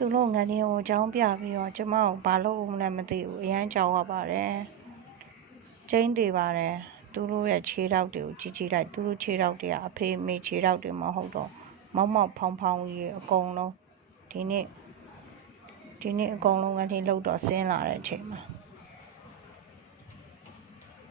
သူတို့ငန်းလေးကိုအကြောင်းပြပြီးတော့ကျမကိုဘာလို့မလဲမသိဘူးအရန်ကြောက်ရပါတယ်ကျင်းတည်ပါတယ်သူတို့ရဲ့ခြေထောက်တွေကိုကြီးကြီးလိုက်သူတို့ခြေထောက်တွေကအဖေမေခြေထောက်တွေမဟုတ်တော့မောက်မောက်ဖောင်းဖောင်းကြီးအကုန်လုံးဒီနေ့အကုန်လုံးငန်းလေးလှုပ်တော့ဆင်းလာတဲ့အချိန်မှာ